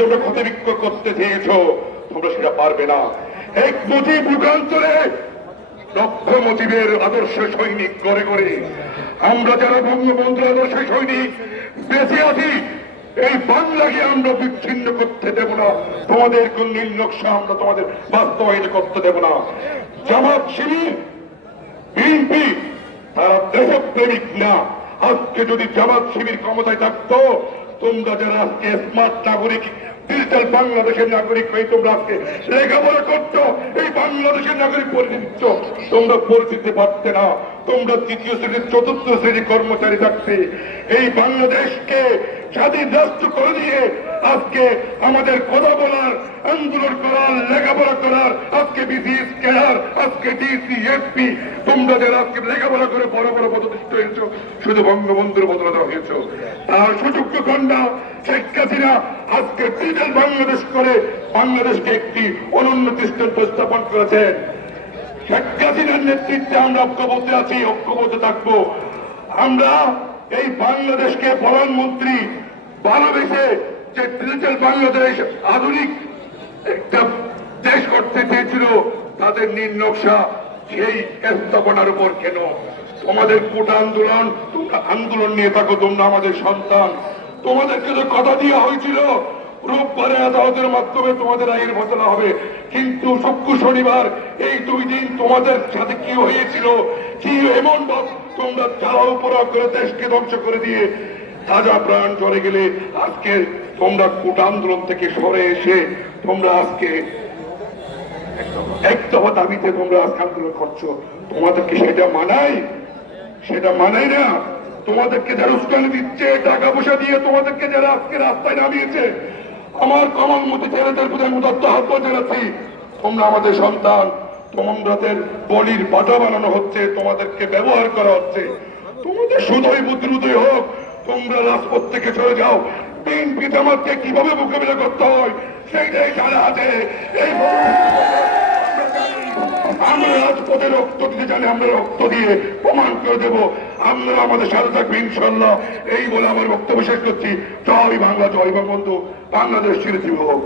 তোমরা ক্ষতি করতে চেয়েছ, তোমরা সেটা পারবে না। এক মুজিব যুগান্তরে লক্ষ মুজিবের আদর্শ সৈনিক করে করে আমরা যারা বঙ্গবন্ধুর আদর্শ সৈনিক, বেঁচে আছি। এই বাংলাকে আমরা বিচ্ছিন্ন করতে দেব না। তোমাদের কোন নীল নকশা আমরা তোমাদের বাস্তবায়িত করতে দেব না। জামাত শিবির, বিএনপি, তারা দেশপ্রেমিক না। আজকে যদি জামাত শিবির ক্ষমতায় থাকতো তোমরা যারা আজকে স্মার্ট নাগরিক ডিজিটাল বাংলাদেশের নাগরিক হয়ে তোমরা আজকে লেখাপড়া করছ, এই বাংলাদেশের নাগরিক পরিচিত তোমরা পরিচিতি পারতে না। তোমরা তৃতীয় শ্রেণির, চতুর্থ শ্রেণির কর্মচারী থাকতে এই বাংলাদেশকে স্বাধীন রাষ্ট্র করে দিয়ে আজকে আমাদের কথা বলার, আন্দোলন করার, লেখাপড়া করার, আজকে বিসিএস কেয়ার আজকে ডিসি, এসপি, তোমরা যারা আজকে লেখাপড়া করে বড় বড় প্রতিষ্ঠিত হয়েছ, শুধু বঙ্গবন্ধুর বদলতা হয়েছ। তার সুযোগ্য কন্যা হাসিনা আজকে ডিজিটাল বাংলাদেশ করে বাংলাদেশকে একটি অনন্য দৃষ্টান্ত স্থাপন শেখ হাসিনার নেতৃত্বে আমরা ঐক্যবদ্ধ আছি, ঐক্যবদ্ধ থাকব। আমরা এই বাংলাদেশকে প্রধানমন্ত্রী ভালোবেসে যে ডিজিটাল বাংলাদেশ আধুনিক একটা দেশ করতে চেয়েছিল, তাদের নীল নকশা সেই স্থাপনার উপর কেন? তোমাদের কোটা আন্দোলন, তোমরা আন্দোলন নিয়ে থাকো, তোমরা আমাদের সন্তান। তোমাদেরকে তো কথা দেওয়া হয়েছিল রোববারে আদালতের মাধ্যমে তোমাদের ফসলা হবে। কিন্তু শুক্র শনিবার, এই দুই দিন তোমাদের সাথে কি হয়েছিল? কি এমন তোমরা করে দেশকে ধ্বংস করে দিয়ে তাজা প্রাণ চলে গেলে আজকে তোমরা থেকে সরে এসে তোমরা আজকে এক দফা দাবিতে তোমরা আজকে আন্দোলন করছ। তোমাদেরকে সেটা মানাই সেটা মানাই না? তোমাদেরকে যারা উস্কানি দিচ্ছে, টাকা পয়সা দিয়ে তোমাদেরকে যারা আজকে রাস্তায় নামিয়েছে আমার কমল মতো ছেলেদের প্রতি আমি দত্ত আহ্বান জানাচ্ছি। তোমরা আমাদের সন্তান তোমাদের বলির বাটা বানানো হচ্ছে, তোমাদেরকে ব্যবহার করা হচ্ছে। তোমাদের শুধুই বুদ্ধি হোক, তোমরা রাজপথ থেকে চলে যাও। বিএনপি জামাতকে কীভাবে মোকাবিলা করতে হয়, সেইটাই জানা আছে। এই রাজপথে রক্ত দিতে জানি, আমরা রক্ত দিয়ে প্রমাণ করে দেব। আমরা আমাদের সাথে থাকবে ইনশাল্লাহ এই বলে আমার বক্তব্য শেষ করছি। জয় বাংলা, জয় বঙ্গবন্ধু। বাংলাদেশ চিরজীব হোক।